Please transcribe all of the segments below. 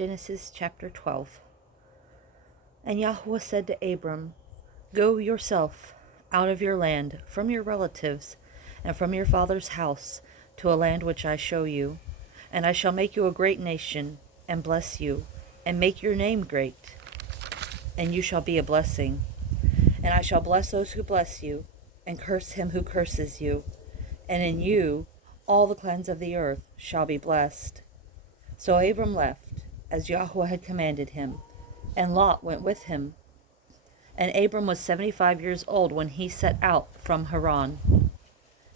Genesis chapter 12. And Yahweh said to Abram, Go yourself out of your land, from your relatives, and from your father's house, to a land which I show you. And I shall make you a great nation, and bless you, and make your name great, and you shall be a blessing. And I shall bless those who bless you, and curse him who curses you. And in you all the clans of the earth shall be blessed. So Abram left, as Yahweh had commanded him, and Lot went with him. And Abram was 75 years old when he set out from Haran.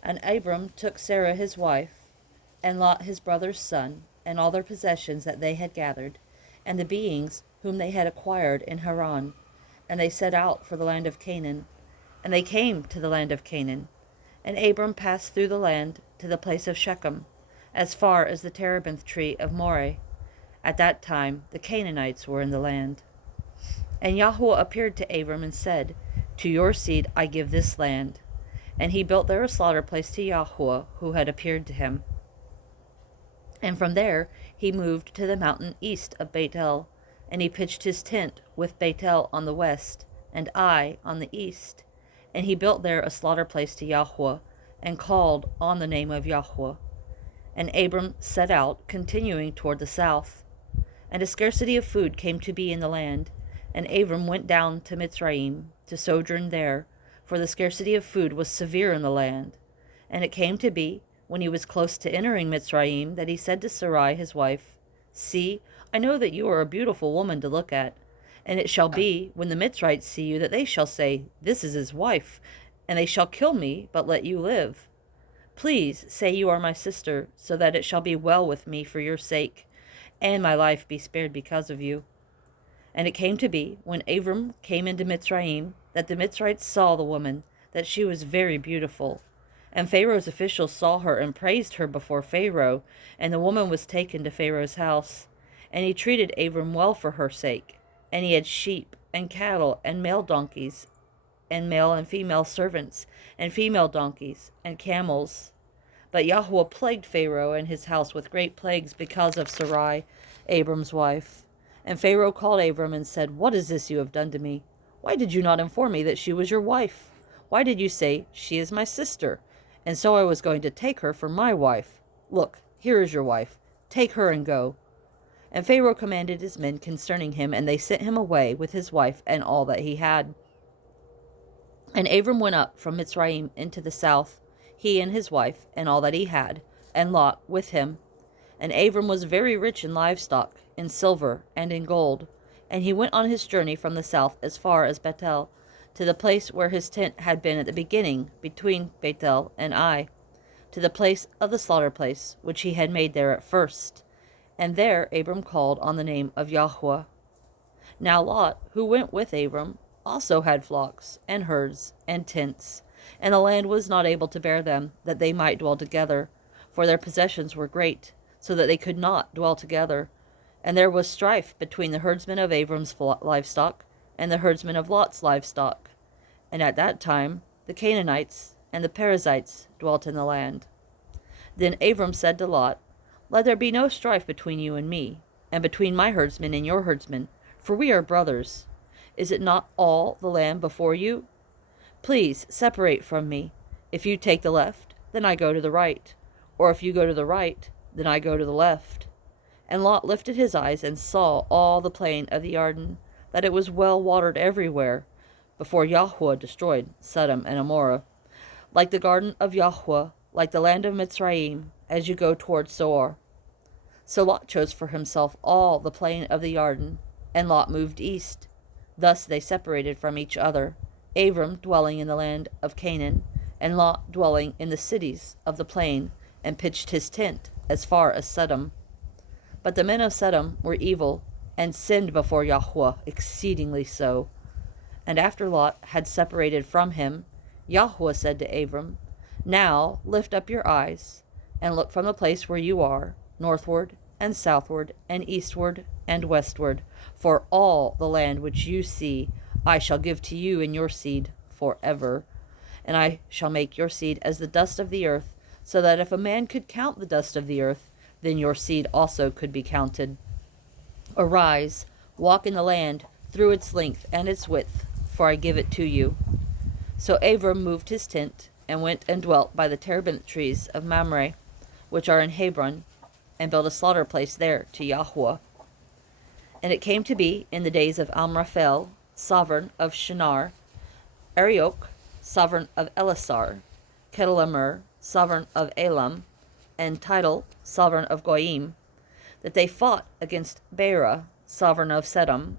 And Abram took Sarai his wife, and Lot his brother's son, and all their possessions that they had gathered, and the beings whom they had acquired in Haran, and they set out for the land of Canaan. And they came to the land of Canaan. And Abram passed through the land to the place of Shechem, as far as the terebinth tree of Moreh. At that time the Canaanites were in the land. And Yahweh appeared to Abram and said, To your seed I give this land. And he built there a slaughter place to Yahweh, who had appeared to him. And from there he moved to the mountain east of Bethel, and he pitched his tent with Bethel on the west, and Ai on the east. And he built there a slaughter place to Yahweh, and called on the name of Yahweh. And Abram set out, continuing toward the south. And a scarcity of food came to be in the land, and Abram went down to Mitzrayim to sojourn there, for the scarcity of food was severe in the land. And it came to be, when he was close to entering Mitzrayim, that he said to Sarai his wife, See, I know that you are a beautiful woman to look at. And it shall be, when the Mitzrites see you, that they shall say, This is his wife, and they shall kill me, but let you live. Please say you are my sister, so that it shall be well with me for your sake, and my life be spared because of you. And it came to be, when Abram came into Mitzrayim, that the Mitzrites saw the woman, that she was very beautiful. And Pharaoh's officials saw her and praised her before Pharaoh, and the woman was taken to Pharaoh's house. And he treated Abram well for her sake. And he had sheep and cattle and male donkeys, and male and female servants, and female donkeys, and camels. But Yahweh plagued Pharaoh and his house with great plagues because of Sarai, Abram's wife. And Pharaoh called Abram and said, What is this you have done to me? Why did you not inform me that she was your wife? Why did you say, She is my sister? And so I was going to take her for my wife. Look, here is your wife. Take her and go. And Pharaoh commanded his men concerning him, and they sent him away with his wife and all that he had. And Abram went up from Mitzrayim into the south, he and his wife and all that he had, and Lot with him. And Abram was very rich in livestock, in silver, and in gold. And he went on his journey from the south as far as Bethel, to the place where his tent had been at the beginning, between Bethel and Ai, to the place of the slaughter place, which he had made there at first. And there Abram called on the name of Yahweh. Now Lot, who went with Abram, also had flocks, and herds, and tents, and the land was not able to bear them, that they might dwell together, for their possessions were great, so that they could not dwell together. And there was strife between the herdsmen of Abram's livestock, and the herdsmen of Lot's livestock. And at that time the Canaanites and the Perizzites dwelt in the land. Then Abram said to Lot, Let there be no strife between you and me, and between my herdsmen and your herdsmen, for we are brothers. Is it not all the land before you? Please separate from me. If you take the left, then I go to the right, or if you go to the right, then I go to the left. And Lot lifted his eyes and saw all the plain of the Jordan, that it was well watered everywhere, before Yahweh destroyed Sodom and Gomorrah, like the garden of Yahweh, like the land of Mitzrayim, as you go toward Zoar. So Lot chose for himself all the plain of the Jordan, and Lot moved east. Thus they separated from each other, Abram dwelling in the land of Canaan, and Lot dwelling in the cities of the plain, and pitched his tent as far as Sodom. But the men of Sodom were evil, and sinned before Yahweh exceedingly so. And after Lot had separated from him, Yahweh said to Abram, Now lift up your eyes, and look from the place where you are, northward, and southward, and eastward, and westward, for all the land which you see I shall give to you and your seed forever. And I shall make your seed as the dust of the earth, so that if a man could count the dust of the earth, then your seed also could be counted. Arise, walk in the land through its length and its width, for I give it to you. So Abram moved his tent, and went and dwelt by the terebinth trees of Mamre, which are in Hebron, and built a slaughter place there to Yahweh. And it came to be in the days of Amraphel, sovereign of Shinar, Arioch, sovereign of Elasar, Kedalamer, sovereign of Elam, and Tidal, sovereign of Goyim, that they fought against Bera, sovereign of Sedom,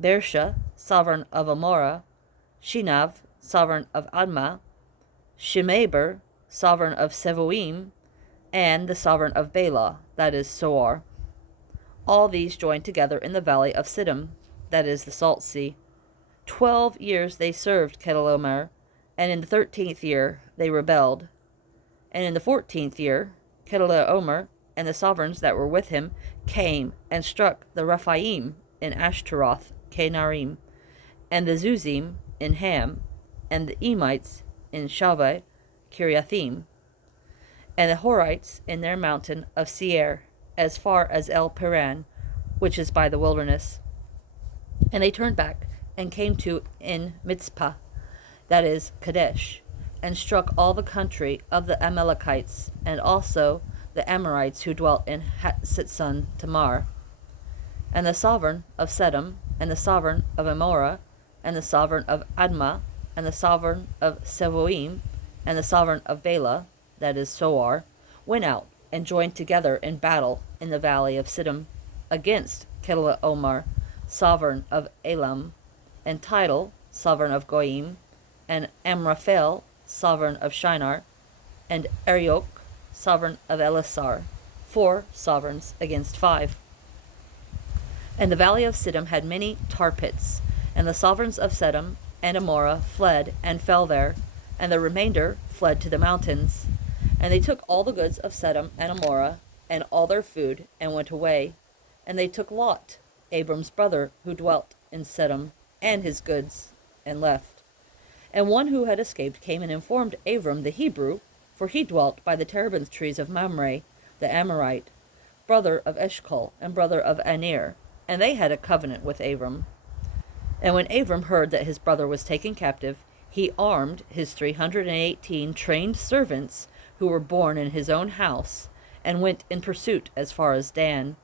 Bersha, sovereign of Amorah, Shinav, sovereign of Admah, Shemeber, sovereign of Sevoim, and the sovereign of Bela, that is Soar. All these joined together in the valley of Siddim, that is the Salt Sea. 12 years they served Kedalamer, and in the 13th year they rebelled. And in the 14th year, Kedalaomer and the sovereigns that were with him came and struck the Rephaim in Ashtaroth, Kenarim, and the Zuzim in Ham, and the Emites in Shaveh, Kiriathim, and the Horites in their mountain of Seir, as far as El Paran, which is by the wilderness. And they turned back and came to in Mitzpah, that is Kadesh, and struck all the country of the Amalekites, and also the Amorites who dwelt in Hatsitzon Tamar, and the sovereign of Sedom, and the sovereign of Amorah, and the sovereign of Admah, and the sovereign of Sevoim, and the sovereign of Bela, that is Soar, went out and joined together in battle in the valley of Siddim against Kedalaomer, sovereign of Elam, and Tidal, sovereign of Goyim, and Amraphel, sovereign of Shinar, and Arioch, sovereign of Elasar, 4 sovereigns against 5. And the valley of Siddim had many tar pits, and the sovereigns of Sedom and Amorah fled and fell there, and the remainder fled to the mountains. And they took all the goods of Sedom and Amorah, and all their food, and went away. And they took Lot, Abram's brother, who dwelt in Sedom, and his goods, and left. And one who had escaped came and informed Abram the Hebrew, for he dwelt by the terebinth trees of Mamre, the Amorite, brother of Eshcol, and brother of Aner, and they had a covenant with Abram. And when Abram heard that his brother was taken captive, he armed his 318 trained servants who were born in his own house, and went in pursuit as far as Dan.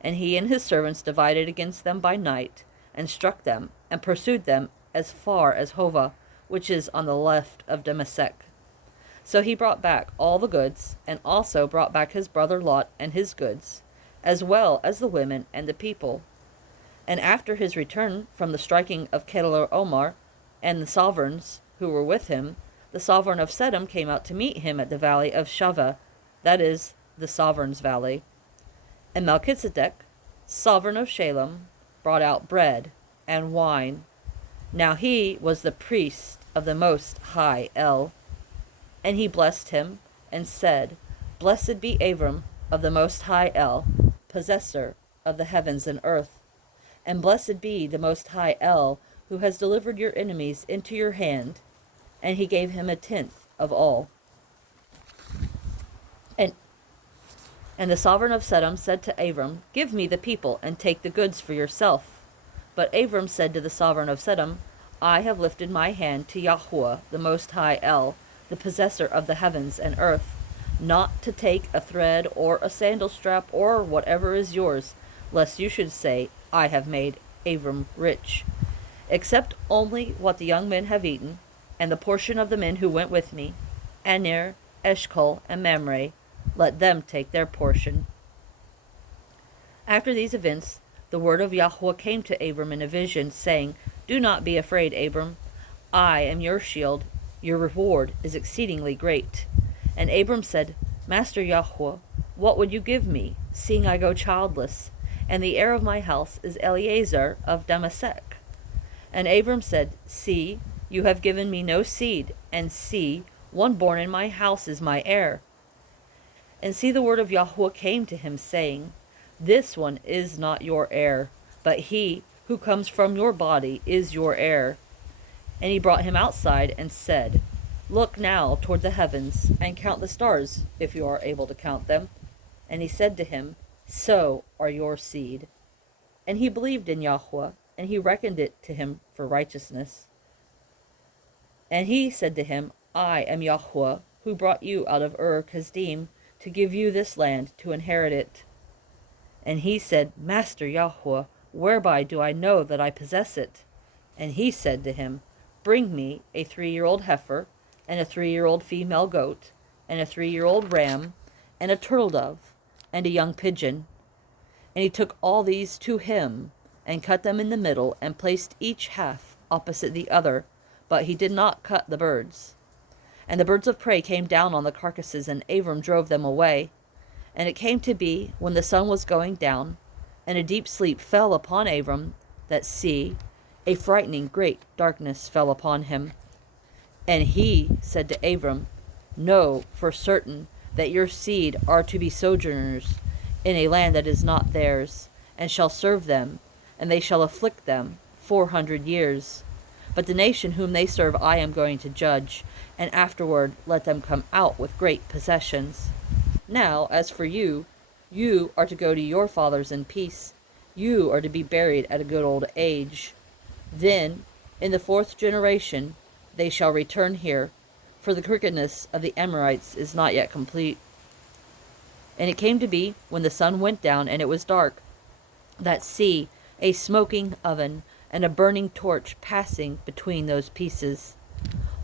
And he and his servants divided against them by night, and struck them, and pursued them as far as Hova, which is on the left of Damasek. So he brought back all the goods, and also brought back his brother Lot and his goods, as well as the women and the people. And after his return from the striking of Kedalaomer and the sovereigns who were with him, the sovereign of Sedom came out to meet him at the valley of Shaveh, that is, the sovereign's valley. And Melchizedek, sovereign of Shalem, brought out bread and wine. Now he was the priest of the Most High El. And he blessed him, and said, Blessed be Abram of the Most High El, possessor of the heavens and earth. And blessed be the Most High El, who has delivered your enemies into your hand. And he gave him 1/10 of all. And the sovereign of Sedom said to Abram, Give me the people, and take the goods for yourself. But Abram said to the sovereign of Sedom, I have lifted my hand to Yahweh, the Most High El, the possessor of the heavens and earth, not to take a thread or a sandal strap or whatever is yours, lest you should say, I have made Abram rich, except only what the young men have eaten, and the portion of the men who went with me, Aner, Eshcol, and Mamre, let them take their portion. After these events, the word of Yahweh came to Abram in a vision, saying, Do not be afraid, Abram. I am your shield. Your reward is exceedingly great. And Abram said, Master Yahweh, what would you give me, seeing I go childless, and the heir of my house is Eliezer of Damasek? And Abram said, See, you have given me no seed, and see, one born in my house is my heir. And see, the word of Yahweh came to him, saying, This one is not your heir, but he who comes from your body is your heir. And he brought him outside and said, Look now toward the heavens, and count the stars, if you are able to count them. And he said to him, So are your seed. And he believed in Yahweh, and he reckoned it to him for righteousness. And he said to him, I am Yahweh, who brought you out of Ur-Kasdim to give you this land to inherit it. And he said, Master Yahweh, whereby do I know that I possess it? And he said to him, Bring me a 3-year-old heifer, and a 3-year-old female goat, and a 3-year-old ram, and a turtle dove, and a young pigeon. And he took all these to him, and cut them in the middle, and placed each half opposite the other, but he did not cut the birds. And the birds of prey came down on the carcasses, and Abram drove them away. And it came to be, when the sun was going down, and a deep sleep fell upon Abram, that see, a frightening great darkness fell upon him. And he said to Abram, Know for certain that your seed are to be sojourners in a land that is not theirs, and shall serve them, and they shall afflict them 400 years. But the nation whom they serve I am going to judge, and afterward let them come out with great possessions. Now, as for you, you are to go to your fathers in peace. You are to be buried at a good old age. Then, in the 4th generation, they shall return here, for the crookedness of the Amorites is not yet complete. And it came to be, when the sun went down and it was dark, that see, a smoking oven and a burning torch passing between those pieces.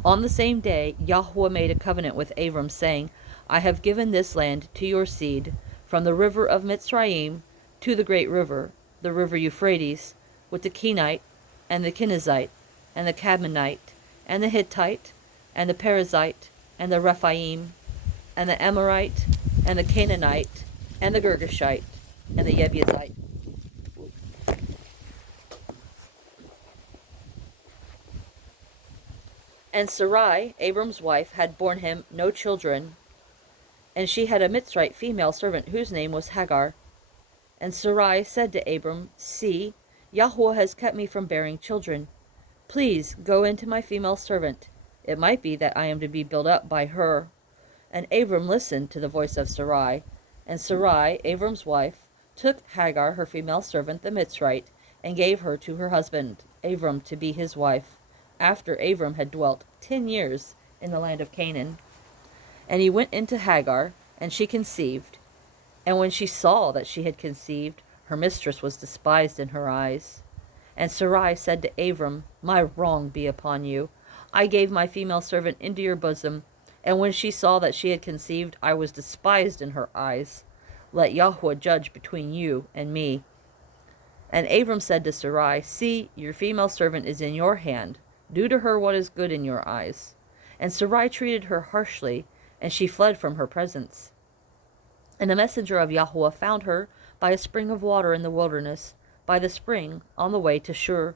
On the same day Yahweh made a covenant with Abram, saying, I have given this land to your seed, from the river of Mitzrayim to the great river, the river Euphrates, with the Kenite, and the Kenizzite, and the Cadmonite, and the Hittite, and the Perizzite, and the Rephaim, and the Amorite, and the Canaanite, and the Girgashite, and the Jebusite. And Sarai, Abram's wife, had borne him no children, and she had a Mitzrite female servant whose name was Hagar. And Sarai said to Abram, See, Yahweh has kept me from bearing children. Please go into my female servant. It might be that I am to be built up by her. And Abram listened to the voice of Sarai. And Sarai, Abram's wife, took Hagar, her female servant, the Mitzrite, and gave her to her husband, Abram, to be his wife, after Abram had dwelt 10 years in the land of Canaan. And he went into Hagar, and she conceived. And when she saw that she had conceived, her mistress was despised in her eyes. And Sarai said to Abram, My wrong be upon you. I gave my female servant into your bosom, and when she saw that she had conceived, I was despised in her eyes. Let Yahweh judge between you and me. And Abram said to Sarai, See, your female servant is in your hand. Do to her what is good in your eyes. And Sarai treated her harshly, and she fled from her presence. And the messenger of Yahweh found her by a spring of water in the wilderness, by the spring on the way to Shur.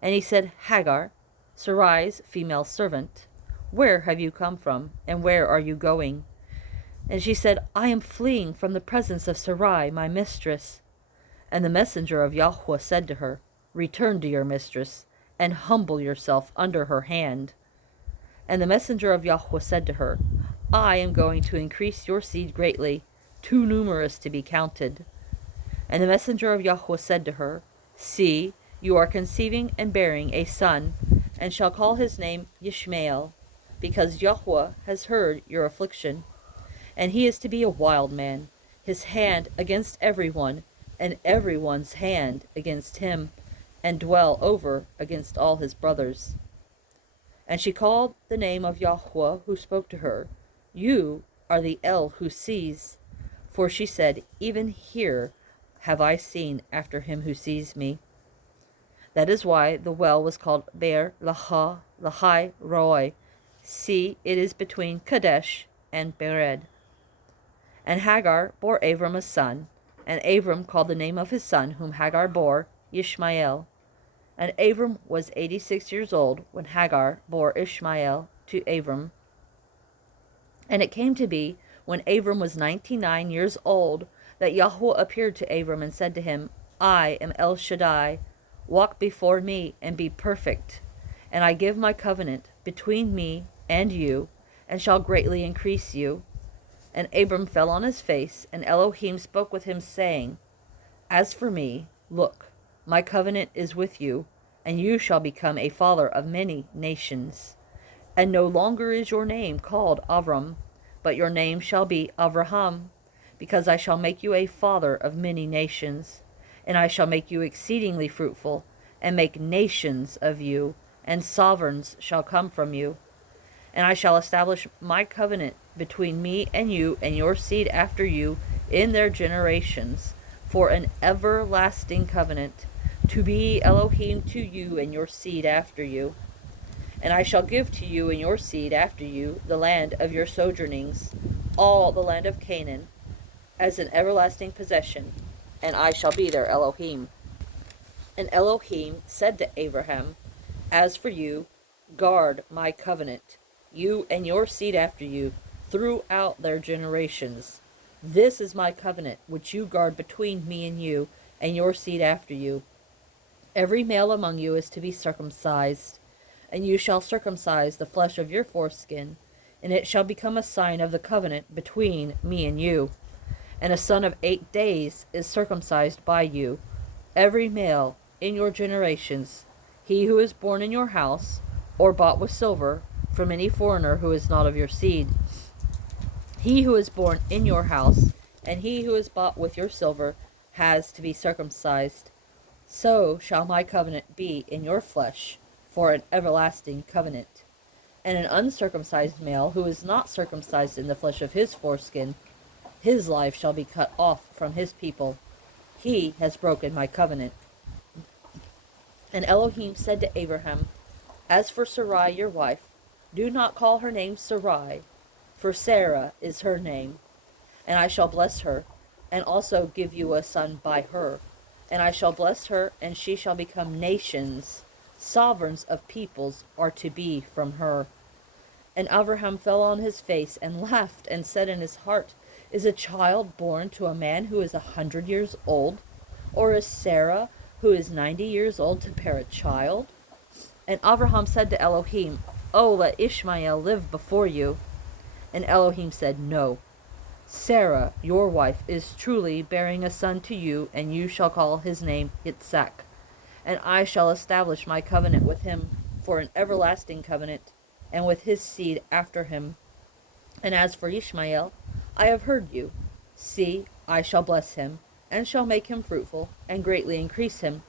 And he said, Hagar, Sarai's female servant, where have you come from, and where are you going? And she said, I am fleeing from the presence of Sarai, my mistress. And the messenger of Yahweh said to her, Return to your mistress, and humble yourself under her hand. And the messenger of Yahweh said to her, I am going to increase your seed greatly, too numerous to be counted. And the messenger of Yahweh said to her, See, you are conceiving and bearing a son, and shall call his name Yishma'el, because Yahweh has heard your affliction. And he is to be a wild man, his hand against everyone, and everyone's hand against him, and dwell over against all his brothers. And she called the name of Yahweh who spoke to her, You are the El who sees. For she said, Even here have I seen after him who sees me. That is why the well was called Beer Lahai Roi. See, it is between Kadesh and Bered. And Hagar bore Abram a son, and Abram called the name of his son whom Hagar bore Yishma'el. And Abram was 86 years old when Hagar bore Ishmael to Abram. And it came to be, when Abram was 99 years old, that Yahweh appeared to Abram and said to him, I am El Shaddai. Walk before me and be perfect. And I give my covenant between me and you, and shall greatly increase you. And Abram fell on his face, and Elohim spoke with him, saying, As for me, Look, my covenant is with you, and you shall become a father of many nations. And no longer is your name called Abram, but your name shall be Abraham, because I shall make you a father of many nations. And I shall make you exceedingly fruitful, and make nations of you, and sovereigns shall come from you. And I shall establish my covenant between me and you and your seed after you in their generations, for an everlasting covenant, to be Elohim to you and your seed after you. And I shall give to you and your seed after you the land of your sojournings, all the land of Canaan, as an everlasting possession, and I shall be their Elohim. And Elohim said to Abraham, As for you, guard my covenant, you and your seed after you, throughout their generations. This is my covenant, which you guard between me and your seed after you. Every male among you is to be circumcised, and you shall circumcise the flesh of your foreskin, and it shall become a sign of the covenant between me and you. And a son of 8 days is circumcised by you, every male in your generations, he who is born in your house, or bought with silver, from any foreigner who is not of your seed. He who is born in your house, and he who is bought with your silver, has to be circumcised. So shall my covenant be in your flesh, for an everlasting covenant. And an uncircumcised male who is not circumcised in the flesh of his foreskin, his life shall be cut off from his people. He has broken my covenant. And Elohim said to Abraham, As for Sarai your wife, do not call her name Sarai, for Sarah is her name. And I shall bless her, and also give you a son by her. And I shall bless her, and she shall become nations. Sovereigns of peoples are to be from her. And Abraham fell on his face and laughed, and said in his heart, Is a child born to a man who is 100 years old? Or is Sarah, who is 90 years old, to bear a child? And Abraham said to Elohim, Oh, let Yishma'el live before you. And Elohim said, No. Sarah, your wife, is truly bearing a son to you, and you shall call his name Yitshaq. And I shall establish my covenant with him for an everlasting covenant, and with his seed after him. And as for Yishma'el, I have heard you. See, I shall bless him, and shall make him fruitful, and greatly increase him.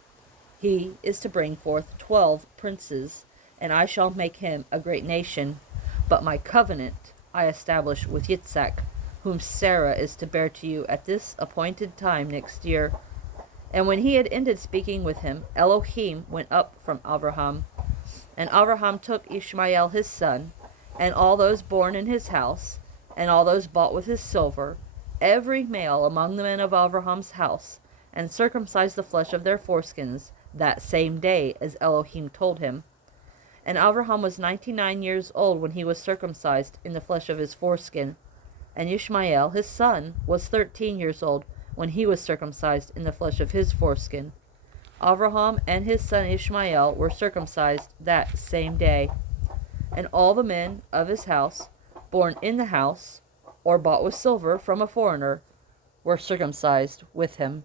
He is to bring forth 12 princes, and I shall make him a great nation. But my covenant I establish with Yitshaq, whom Sarah is to bear to you at this appointed time next year. And when he had ended speaking with him, Elohim went up from Abraham. And Abraham took Yishma'el his son, and all those born in his house, and all those bought with his silver, every male among the men of Abraham's house, and circumcised the flesh of their foreskins that same day, as Elohim told him. And Abraham was 99 years old when he was circumcised in the flesh of his foreskin. And Yishma'el his son was 13 years old when he was circumcised in the flesh of his foreskin. Abraham and his son Yishma'el were circumcised that same day. And all the men of his house, born in the house, or bought with silver from a foreigner, were circumcised with him.